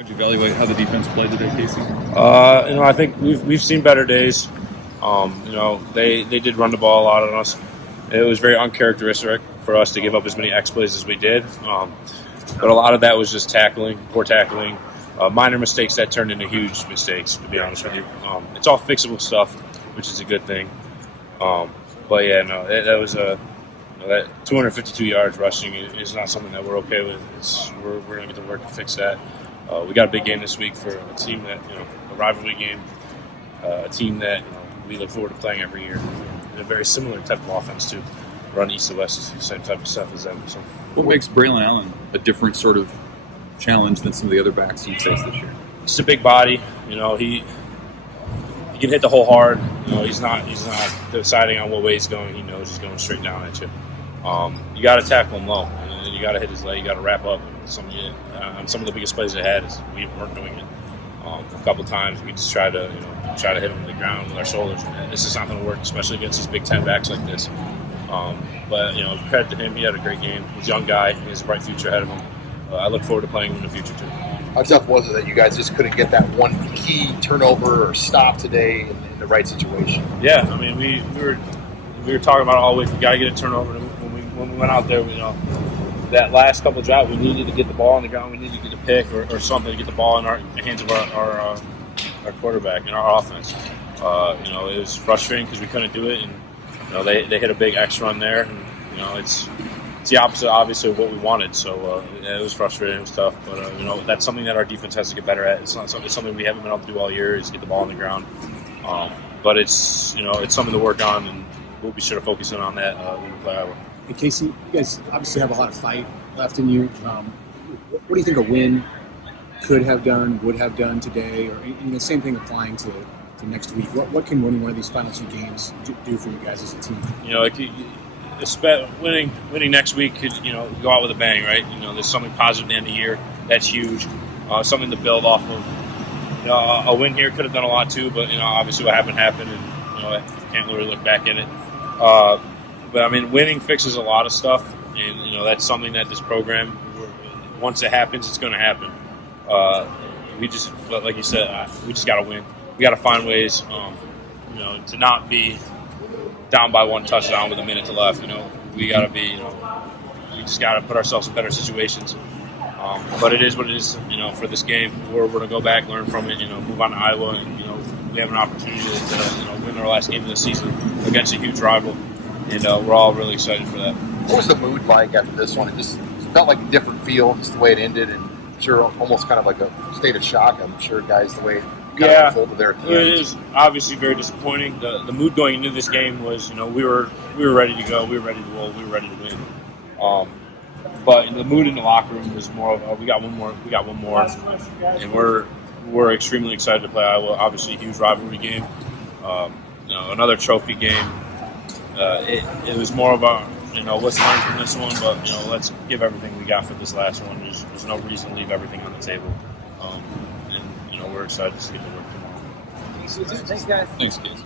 How'd you evaluate how the defense played today, Casey? I think we've seen better days. They did run the ball a lot on us. It was very uncharacteristic for us to give up as many X plays as we did. But a lot of that was just poor tackling, minor mistakes that turned into huge mistakes, to be honest with you. It's all fixable stuff, which is a good thing. That was that 252 yards rushing is not something that we're okay with. We're going to get to work and fix that. We got a big game this week for a team that, a rivalry game, a team that we look forward to playing every year. A very similar type of offense too. Run east to west, same type of stuff as them. So, what makes Braylon Allen a different sort of challenge than some of the other backs you faced this year? Just a big body. He can hit the hole hard. He's not deciding on what way he's going. He knows he's going straight down at you. You got to tackle him low, and you got to hit his leg. You got to wrap up. On some of the biggest plays they had, we weren't doing it. A couple times we just tried to hit him on the ground with our shoulders. This is not going to work, especially against these Big Ten backs like this. Credit to him. He had a great game. He's a young guy. He has a bright future ahead of him. I look forward to playing him in the future too. How tough was it that you guys just couldn't get that one key turnover or stop today in the right situation? Yeah, I mean we were talking about it all week. We got to get a turnover. When we went out there, that last couple of drives, we needed to get the ball on the ground. We needed to get a pick or something to get the ball in the hands of our quarterback and our offense. It was frustrating because we couldn't do it, and they hit a big X run there, and it's the opposite, obviously, of what we wanted. So it was frustrating. It was tough, but that's something that our defense has to get better at. It's something we haven't been able to do all year is get the ball on the ground. But it's something to work on, and we'll be sure to focus in on that when we play Iowa. Hey, Casey, you guys obviously have a lot of fight left in you. What do you think a win could have done, would have done today, or the same thing applying to next week? What can winning one of these final two games do for you guys as a team? Winning next week could go out with a bang, right? There's something positive at the end of the year that's huge, something to build off of. A win here could have done a lot too, but obviously what happened, and I can't really look back at it. But I mean, winning fixes a lot of stuff, and that's something that this program, once it happens, it's going to happen. Like you said, we just got to win. We got to find ways, to not be down by one touchdown with a minute to left. We got to be, we just got to put ourselves in better situations. But it is what it is, for this game. We're going to go back, learn from it, move on to Iowa, and we have an opportunity to win our last game of the season against a huge rival. And we're all really excited for that. What was the mood like after this one? It just felt like a different feel, just the way it ended, and I'm sure almost kind of like a state of shock. I'm sure, guys, the way it kind of unfolded there at the end. It is obviously very disappointing. The mood going into this game was, we were ready to go, we were ready to roll, we were ready to win. But the mood in the locker room was more of we got one more, and we're extremely excited to play Iowa. Obviously, a huge rivalry game, another trophy game. It was more of a, let's learn from this one, but, let's give everything we got for this last one. There's no reason to leave everything on the table. And we're excited to see the work tomorrow. Thanks, guys. Thanks, Casey.